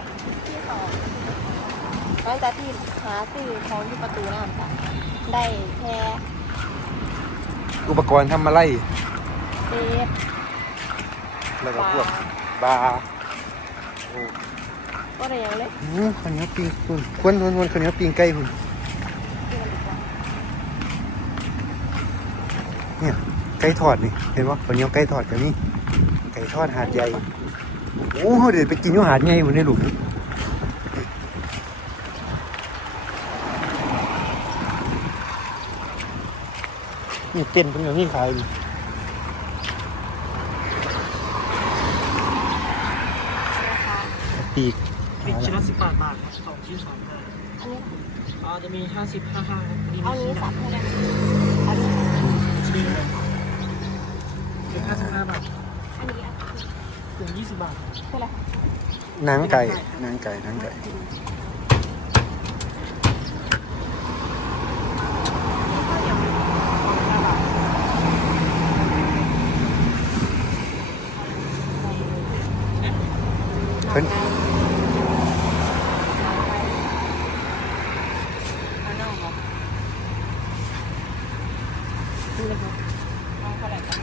กับที่สองหลังจากที่หาซื้อของที่ประตูน้ำจ้ะได้แค่อุปกรณ์ทำอะไรเบสแล้วก็พวกบาร์โอ้ก็ได้หยังเลยอื้อข้าวเหนียวปิ้งคุณควนควนควนข้าวเหนียวปิ้งไก่คุณซื้อกันดีกว่าเนี่ยไก่ทอดนี่เห็นว่าข้าวเหนียวไก่ทอดกับนี่ไก่ทอดหาดใหญ่ โอ้เดี๋ยวไปกินอยู่หาดใหญ่หมดในหลุมนี่เต้นเป็นอย่างนี้ขายอยู่นะคะปีกปิดชิ้นละสิบบาทบาทครับสองชิ้นสองห้าอันนี้อ่าจะมีห้าสิบห้าห้าครับอันนี้เอามีนี้ชิ้นสับให้ได้อันนี้ชิ้นถึงห้าสิบห้าบาทอันนี้อะ ถึงยี่สิบบาทเท่าไหร่หนังไก่หนังไก่หนังไก่เพิ่นอันนั้นครับดูเลยครับเอาเท่าไหร่ครับ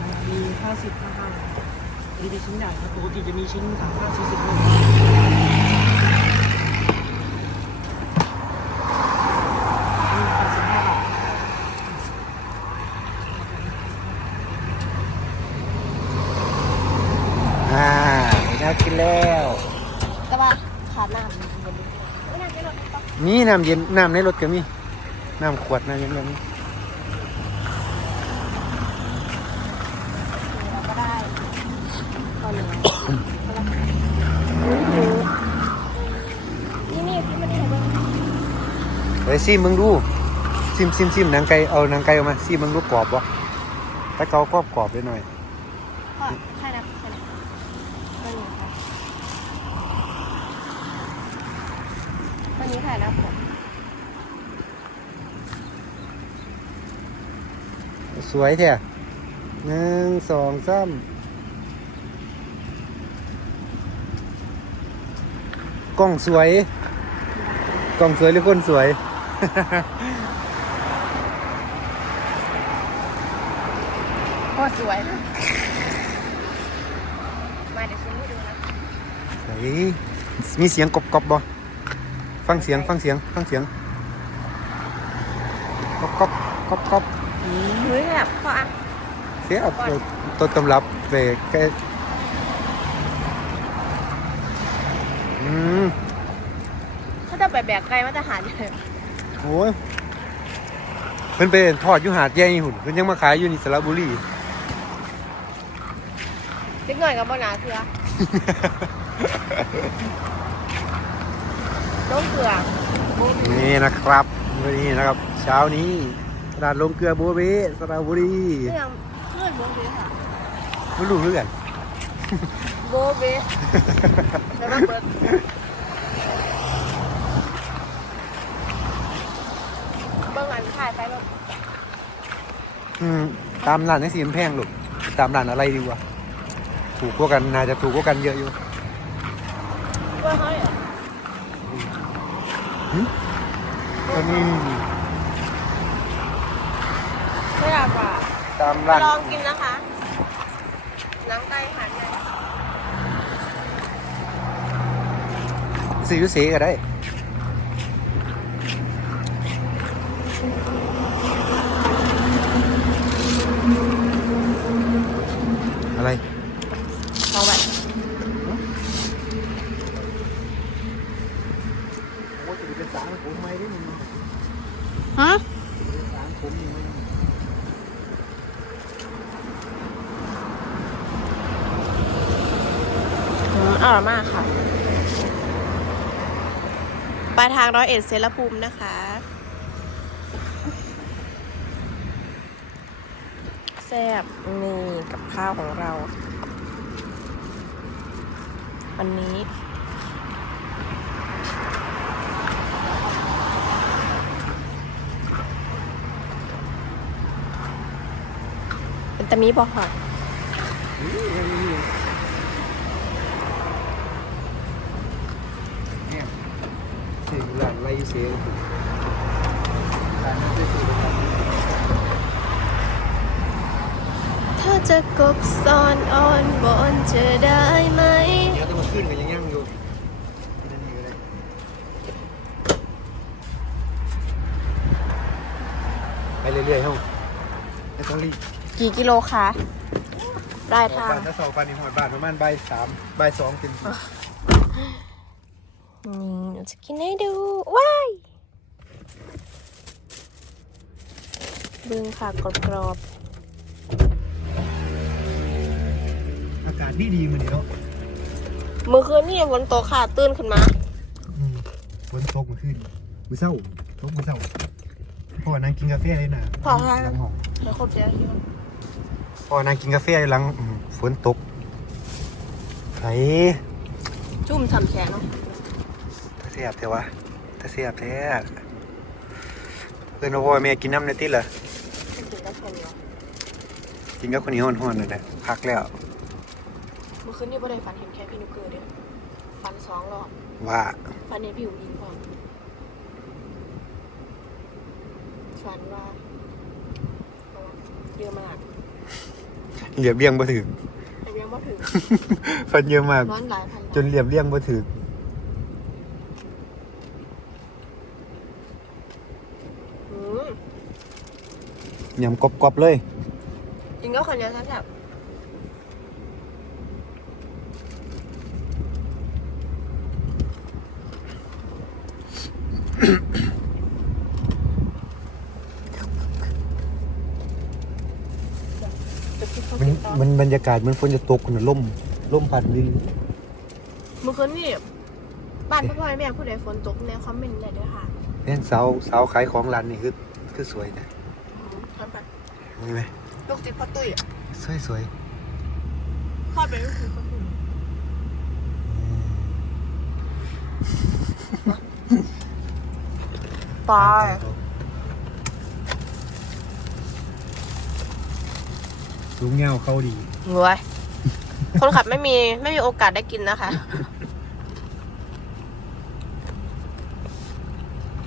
อ่ามีห้าสิบห้าห้าอั นนี้เป็นชิ้นใหญ่ครับปกติจะมีชิ้นสามห้าสี่สิบโลนี่แปดสิบห้าบาทอ่าน่ากินแล้ว แต่ว่าขาดน้ำเย็นไม่น่าจะลดปะมีน้ำเย็นน้ำในรถก็มีน้ำขวดน้ำเย็นก็มี เฮ้ยซิมึงดูซิมซิมซิมหนังไก่เอาหนังไก่ออกมาซิมึงดูกรอบวะถ้าเกากรอบกรอบไปหน่อยพ่อใช่นะใช่นะตัวนี้ค่ะตัวนี้ถ่ายนะผมสวยแท้หนึ่งสองสามกล้องสวย กล้องสวยหรือคนสวย โคตรสวยเลยมาเดี๋ยวฉันให้ดูนะเฮ้ยมีเสียงกรอบกรอบบ่ฟังเสียงฟังเสียงฟังเสียงกรอบกรอบกรอบกรอบเฮ้ยแบบพออะเสียบต้นตำรับเบรกแค่อืมถ้าจะไปแบกไกลมันจะหาใหญ่ โอ้ยเพิ่นไปทอดอยู่หาดใหญ่หุ่นเพิ่นยังมาขายอยู่นี่สระบุรี เล็กหน่อยกับบหนาเสือน้องเกลือนี่นะครับวันนี้นะครับ เช้านี้ตลาดลงเกลือบัวเบสระบุรีเรื่องเพื่อนโบเบค่ะไม่รู้เรื่อง โบเบแล้วก็เปิด เบื้องอันถ่ายไปแบบอืมตามร้านในสีมันแพงลูกตามร้านอะไรดีวะถูกกว่ากันน่าจะถูกกว่ากันเยอะอยู่เบื้องเขาเนี่ยก็นี่ไม่อยากว่าตามร้านลองกินนะคะหนังไก่หันเลยซื้ออยูเสก็ได้ อะไร ลองแบบ โอ้จะเป็นสารผมไม่ได้มึง ฮะ สารผมนี่มึง อร่อยมากค่ะ ปลายทางร้อยเอ็ดเซรภูมินะคะ แซ่บนี่กับข้าวของเรา วันนี้เป็นตะมีบอกค่ะ เสียการนั้นด้วยสิครับถ้าจะกบซ่อนอ่อนบอนจะได้ไหม เดี๋ยวจะมาขึ้นกันยังยังอยู่นั่นนี่ก็ได้ไปเรื่อยๆเฮ้าไม่ต้องรีบกี่กิโลคะปลายทาง บ้านถ้าสองปันนี่หอดบ้านประมาณบ่ายสามบ่ายสองเป็นนี่หนู จะกินให้ดู ว้ายบึงค่ะกรอบอากาศดีดีๆมันนี่เนาะๆมือคืนนี่ฝนตกค่ะตื่นขึ้นมาอืมฝนตกมาขึ้นมือเศร้าตกมือเศร้าพ่อนางกินกาแฟเลยนะพอค่ะหลังห้องแล้วครบแล้วที่มันพ่อนางกินกาแฟเลยหลังอืมฝนตกไอ้จุ่มฉ่ำแฉะเนาะตาเสียบเถอะวะตาเสียบแท้เพื่อนว่าพ่อแม่กินน้ำในติดเหรอกินได้แค่นี้วะกินกับคนนี้ห่อนๆเลยนะพักแล้วเมื่อคืนนี่บ่ได้ฝันเห็นแค่พี่นุกเกอร์เดียวฝันสองรอบว่าฝันเห็นพี่อุ๋งอิงก่อนฝันว่าเยอะมากเหลียบเลี่ยงบ่ถึกแต่ยังไม่ถึงฟันเยอะมากร้อนหลายพันจนเหลียบเลี่ยงบ่ถึก อืม ยำกรอบๆเลยจริงก็คนเดียวแซ่บๆจะคิดเขามันกินต่อมันบรรยากาศมันฝนจะตกนะล่มล่มพัดวินเมื่อคืนนี่บ้านพ่อพ่อแม่ผู้ใดฝนตกในคอมเมนต์ได้ด้วยค่ะแน่นสาวสาวขายของร้านนี่คือคือสวยนะ ทำไปมีไหมลูกติดพ่อตุ้ยอะสวยสวยคลอดไปลูกติดพ่อตุ้ยไปสูงเงาเขาดีรวยคนขับไม่มีไม่มีโอกาสได้กินนะคะ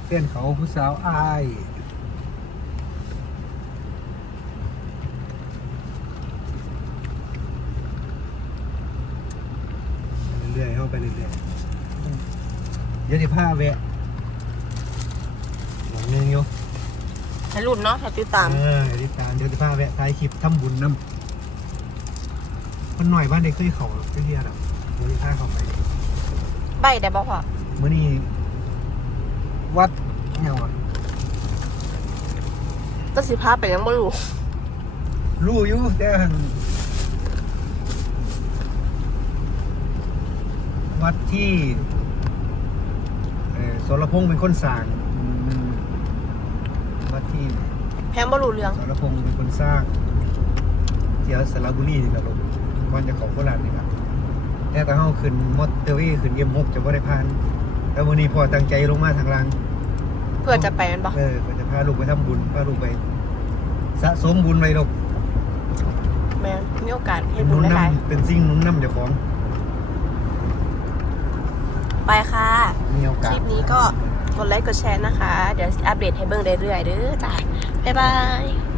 เพื่อนเขาผู้สาวอายเรื่อยๆเข้า ไปเรื่อยๆเดี๋ยวจะพาแวะหลังหนึงอยู่ให้รุ่นเนาะให้ติดตาม เออติดตามเดี๋ยวจะพาแวะท้ายคลิปทำบุญน้ำมันหน่อยบ้านเด็กเคยเขาเคยเรียนอะเดี๋ยวจะพาเขาไปใบได้บอกว่าเมื่อนี้วัดเนี่ยงวะต้นสิพาไปยังไม่รู้รู้อยู่แต่หั่น วัดที่เอ่อสรพงษ์เป็นคนสร้างอืมวัดที่แพงบ่รู้เรื่องสรพงษ์เป็นคนสร้างเที่ยวสระบุรีนี่ครับผมก่อนจะเของโคราชนี่ครับแต่ตอนเฮาขึ้นมอเตอร์เวย์ขึ้นเยี่ยมกจะบ่ได้ผ่านแล้ววันนี้พอตั้งใจลงมาทางล่างเพื่อจะไปมันบอกเออก็จะพาลูกไปทำบุญพาลูกไป สะสมบุญไว้ดอกแม่มีโอกาสให้เป็นบุนุญนได้หลายน้ำเป็นสิ่งหนุนน้ำเจ้าของ ไปค่ะ มีโอกาสคลิปนี้ก็กดไลค์กดแชร์นะคะ เดี๋ยวอัปเดตให้เบิ่งเรื่อยๆเด้อจ้าบ๊ายบาย